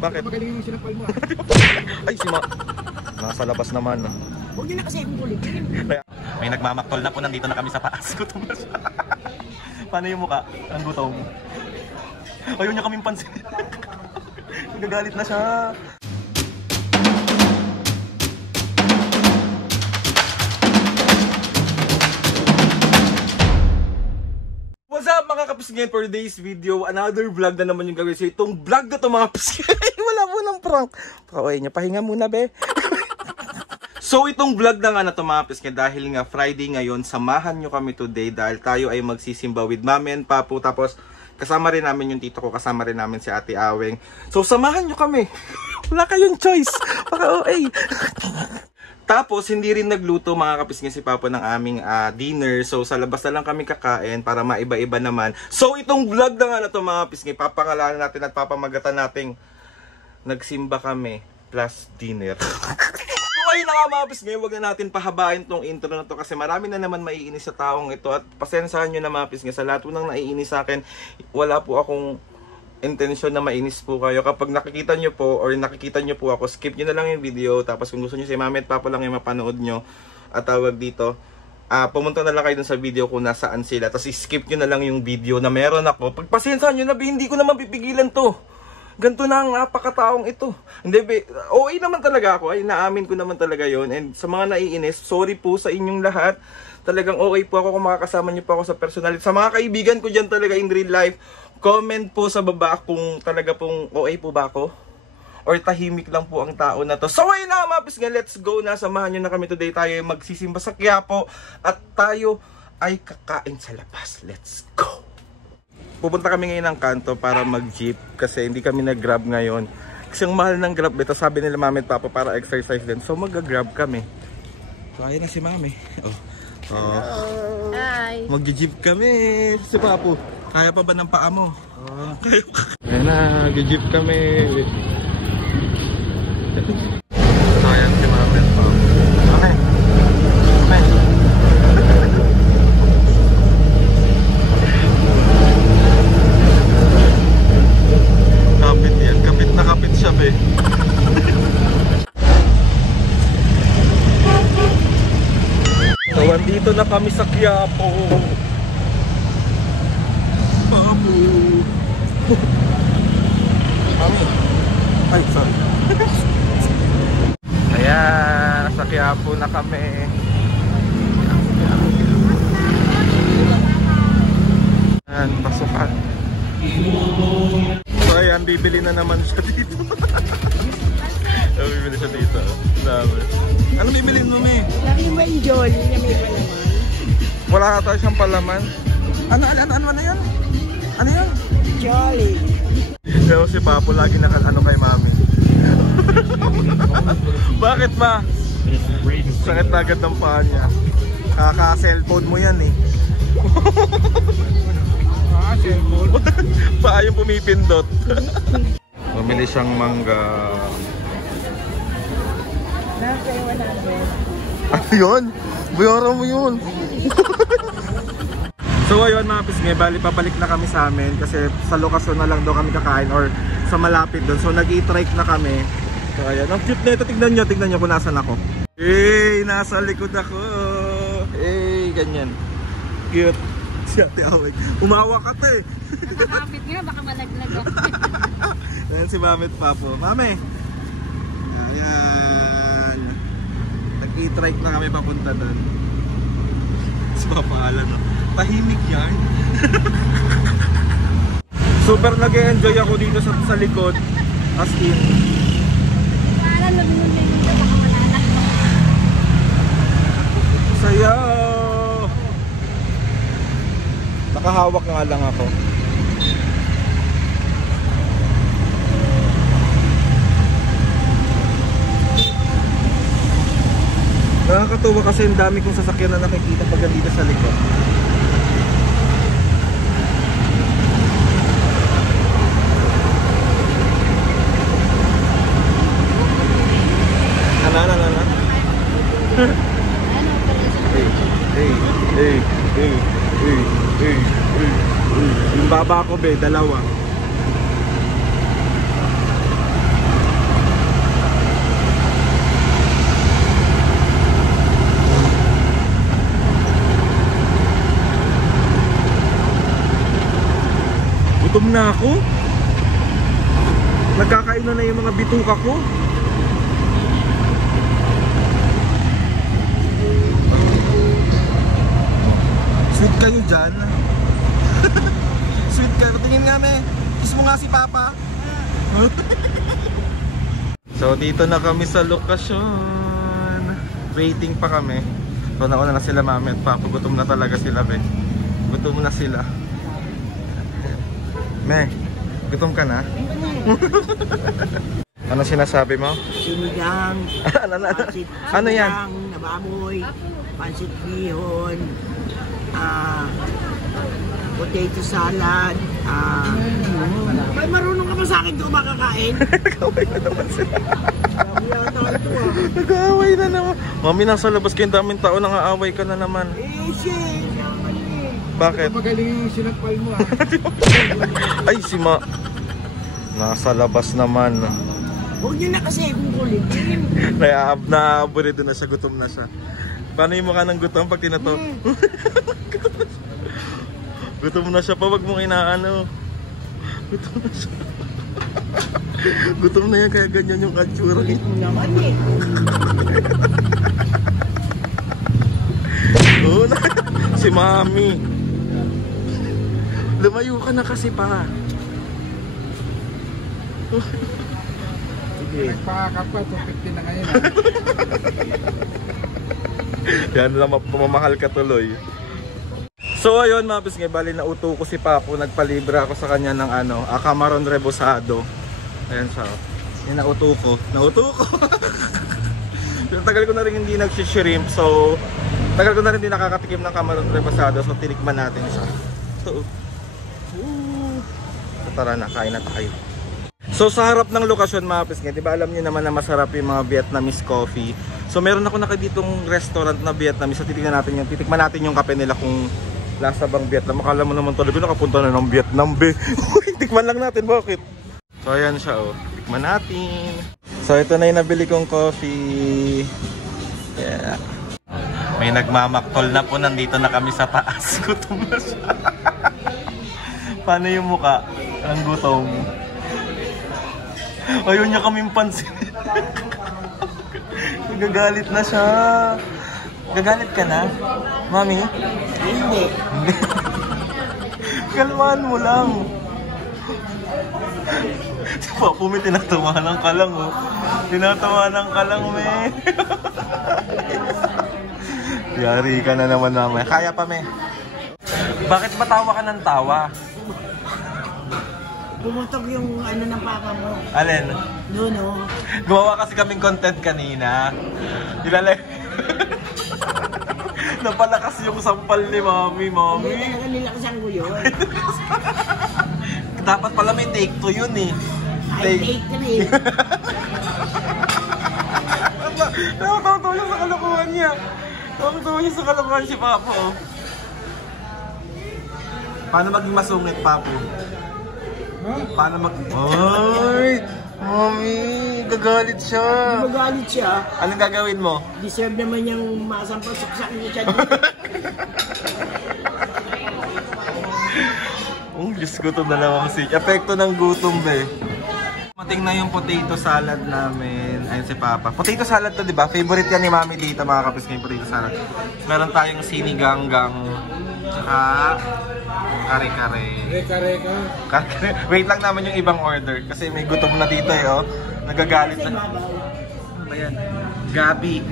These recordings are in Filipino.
Bakit? Magaling yung sinapal mo. Ay, si Ma... Nasa labas naman. Huwag niyo na kasi ibulit. May nagmamaktol na po, nandito na kami sa paas. Gutom na siya. Paano yung mukha? Ang gutom. Ayaw niya kaming pansin. Nagagalit na siya. What's up mga kapisngin, for today's video, another vlog na naman yung gawin. So itong vlog na ito mga kapisngin, wala po ng prank. Pakaway niya, pahinga muna be. So itong vlog na nga na ito mga kapisngin, dahil nga Friday ngayon, samahan nyo kami today dahil tayo ay magsisimba with Mami and Papu. Tapos kasama rin namin yung tito ko, kasama rin namin si Ate Aweng. So samahan nyo kami. Wala kayong choice. Paka-OA. Tapos, hindi rin nagluto mga kapisngin si Papa ng aming dinner. So, sa labas na lang kami kakain para maiba-iba naman. So, itong vlog na nga na ito mga kapisngin, papangalanan natin at papamagatan nating nagsimba kami plus dinner. So, ayun na nga mga kapisngin, huwag na natin pahabain tong intro na to kasi marami na naman maiinis sa taong ito. At pasensahan nyo na mga kapisngin, sa lahat po nang naiinis sa akin, wala po akong intensyon na mainis po kayo. Kapag nakikita nyo po or nakikita nyo po ako, skip nyo na lang yung video. Tapos kung gusto nyo si Mami at Papa lang yung mapanood nyo at tawag dito, pumunta na lang kayo dun sa video kung nasaan sila. Tapos skip nyo na lang yung video na meron ako. Pagpasensyahan nyo na, hindi ko naman pipigilan to. Ganto na ang napakataong ito. Hindi, okay naman talaga ako. Ay, naamin ko naman talaga yon. And sa mga naiinis, sorry po sa inyong lahat. Talagang okay po ako kung makakasama nyo po ako sa personal. Sa mga kaibigan ko dyan talaga in real life, comment po sa baba kung talaga pong okay po ba ako or tahimik lang po ang tao na to. So ayun na mga kapisngin, let's go na. Samahan nyo na kami today. Tayo ay magsisimba sa Quiapo at tayo ay kakain sa labas. Let's go! Pupunta kami ngayon ng kanto para mag-jeep kasi hindi kami nag-grab ngayon. Kasi ang mahal ng grab dito, sabi nila Mami at Papa para exercise din. So mag-grab kami. So ayun na si Mami. Oh. Hi! Mag-jeep kami. Si Papu, kaya pa ba ng paa mo? Ayan na, mag-jeep kami. So ayan si Mami at Papu. Mami! Mami! Kapit yan, kapit na kapit siya be. So, andito na kami sa Quiapo. Papu. Mami. Ay, sorry. Ayan, nasa Quiapo na kami. Ayan, pasukan. So, ayan, bibili na naman siya dito. Bibili siya dito. Dami. Ano bibilin mo, Mi? Laki mo yung Jolly na may palaman. Wala ata siyang palaman. Ano na yan? Ano yan? Jolly. Pero si Papo lagi ano kay Mami. Bakit ma? Sakit na agad ng paa niya. Kaka-cellphone mo yan eh. Cellphone? Paa yung pumipindot. Bumili siyang mangga. Nasa 100. Ano yun? Bayaran mo yun. So ayun mga kapisngin, bali papalik na kami sa amin kasi sa lokasyon na lang daw kami kakain or sa malapit doon. So nag-i-trike na kami. So ayan, ang cute na ito. Tignan nyo kung nasan ako. Hey, nasa likod ako. Hey, ganyan. Cute. Si Ate Aweng. Umawa ka te. Nakakapit nga, baka malaglag ako. Ayan si Mami at Papo. Mami! Ayan. Nag-i-trike na kami papunta doon. Si Papaalan no? Tahimik yan. Super nag-e-enjoy ako dito sa likod. As in. Parang nabinunay dito, baka malalag. Saya! Nakahawak nga lang ako. Nakakatuwa kasi ang dami kong sasakyan na nakikita pag dito sa likod. Ano? Yung baba ko be, dalawa. Gutom na ako. Nagkakain na yung mga bituka ko. Sweet kayo dyan. Sweet kayo. Tingin nga me. Kiss mo nga si Papa. So dito na kami sa lokasyon. Waiting pa kami. So nauna na sila mami at Papa. Gutom na talaga sila be. Gutom na sila. Me, gutom ka na? Ano sinasabi mo? Sinigang, Ano yan? na baboy, pansit bihon, potato salad, may marunong ka ba sa akin ito makakain? Nag-away na naman sila. Nag-away na naman. Mami, nasa labas kayong daming tao, nang-aaway ka na naman. Shit! Bakit? Magaling yung sinakpal mo Ay, si Ma. Nasa labas naman. Huwag niyo na kasi kung kulitin. Naaaburido na siya, gutom na siya. Paano yung mukha ng gutom pag tinato? Gutom na siya pa, wag mong inaano. Gutom na siya. Gutom na yan, kaya ganyan yung katsura. Kulit mo naman eh. Oo na. Si Mami. Lumayo ka na kasi pa. Sige. Nagpakakapal, 250 na ngayon. Yan lang, pamamahal ka tuloy. So ayun mga pisngay, bali nauto ko si Papo. Nagpalibra ako sa kanya ng camaron rebosado. Ayan siya. Yan nauto ko. Nauto ko. Tagal ko na rin hindi nag-shrimp. So tagal ko na rin hindi nakakatikim ng camaron rebosado. So tinikman natin siya. Ito. So tara na, kain na tayo. So sa harap ng lokasyon mga pisngay, diba alam niyo naman na masarap yung mga Vietnamese coffee. So meron ako nakaditong restaurant na Vietnamese. So titikman natin yung kape nila kung lasa bang Vietnam. Akala mo naman talaga nakapunta na ng Vietnam be. Tikman lang natin, bakit? So ayan siya oh. Tikman natin. So ito na yung nabili kong coffee. Yeah. May nagmamaktol na po, nandito na kami sa taas. Gutom na siya. Paano yung muka? Ang gutom. Ayaw niya kaming pansin. Gagalit na siya. Gagalit ka na? Mami? Hindi. Kalmaan mo lang. Si Papo may tinatawanan ka lang oh. Tinatawanan ka lang me. Yari ka na naman naman. Kaya pa me. Bakit ba tawa ka ng tawa? Pumutok yung ng papa mo. Alin? No. Gumawa kasi kaming content kanina. Ilalay. Napalakas yung sampal ni Mami. Hindi talaga nilakasan ko yun. Dapat pala may take 2 yun eh. Ay, take 3. Nakatawa niya sa kalokohan niya. Nakatawa niya sa kalokohan si Papo. Paano maging masungit, Papo? Paano mag... Ay! Mami! Gagalit siya! Magalit siya. Anong gagawin mo? Deserve naman yung masampal saksak niya siya. Diyos, gutom na naman si... Epekto ng gutom be. Mating na yung potato salad namin. Ayun si Papa. Potato salad to, di ba? Favorite yan ni Mami dito, mga kapis ng potato salad. Meron tayong siniganggang. Tsaka... Kare-kare. Reka. Wait lang naman yung ibang order. Kasi may gutom na dito eh, oh. Nagagalit na. Ano ba yan? Gabi.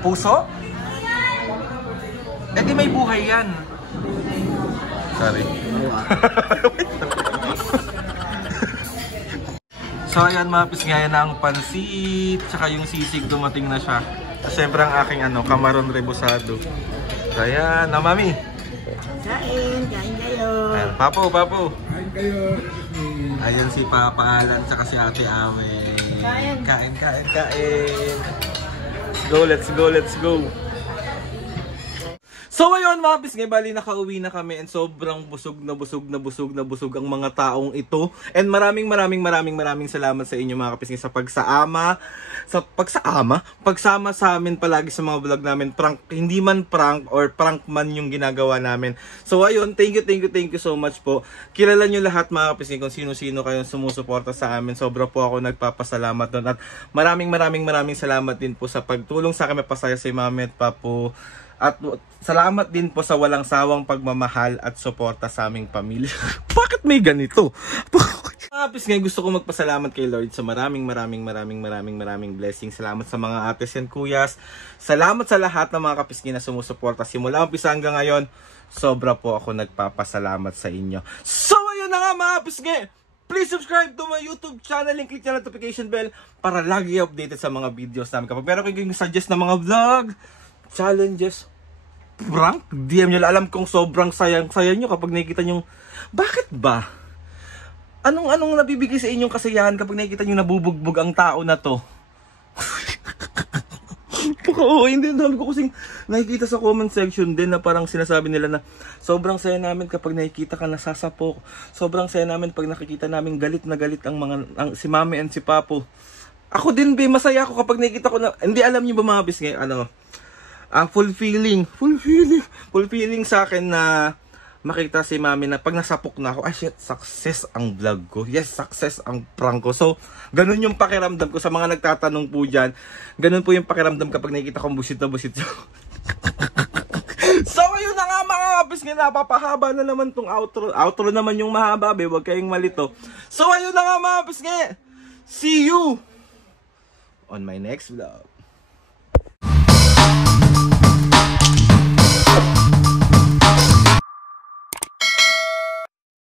Puso? Eh di may buhay yan. Sorry. So ayan mga pisngaya na ang pansit. Tsaka yung sisig dumating na siya. Siyempre ang aking camaron rebosado. So ayan na Mami. Kain kayo. Ayan, Papo. Kain kayo. Ayan si Papa Alan tsaka si Ate Ame. Kain. Let's go. So ayun mga pisngay, bali nakauwi na kami and sobrang busog na busog ang mga taong ito. And maraming salamat sa inyo mga kapisngay sa pagsama sa amin palagi sa mga vlog namin. Prank, hindi man prank or prank man yung ginagawa namin. So ayun, thank you so much po. Kilala nyo lahat mga kapisngay kung sino-sino kayong sumusuporta sa amin. Sobra po ako nagpapasalamat doon. At maraming salamat din po sa pagtulong sa akin, mapasaya si Mami at Papo. At salamat din po sa walang sawang pagmamahal at suporta sa aming pamilya. Bakit may ganito? Mga pisngay, gusto ko magpasalamat kay Lord sa maraming blessings. Salamat sa mga ates and kuyas. Salamat sa lahat ng mga kapisngay na sumusuporta. Simula umpisa hanggang ngayon, sobra po ako nagpapasalamat sa inyo. So ayun na nga mga pisngay, please subscribe to my YouTube channel and click the notification bell para lagi updated sa mga videos namin. Kapag meron kayong suggest na mga vlog, challenges, prank, DM nyo. Alam kong sobrang sayang nyo kapag nakikita nyo. Bakit ba? Anong nabibigay sa inyong kasiyahan kapag nakikita nyo nabubugbog ang tao na to? Oo, hindi dami ko kasing nakikita sa comment section din na parang sinasabi nila na sobrang saya namin kapag nakikita ka nasasapok. Sobrang saya namin pag nakikita namin galit na galit si Mami and si Papo. Ako din masaya ako kapag nakikita ko na, hindi alam niyo ba mga bisngay, fulfilling sa akin na makita si Mami na pag nasapok na ako, ay shit, success ang vlog ko. Yes, success ang prank ko. So, ganun yung pakiramdam ko sa mga nagtatanong po dyan. Ganun po yung pakiramdam kapag nakikita kong busit na busit. So, ayun na nga mga kapisngay, napapahaba na naman tong outro. Outro naman yung mahaba, huwag kayong malito. So, ayun na nga mga kapisngay. See you on my next vlog.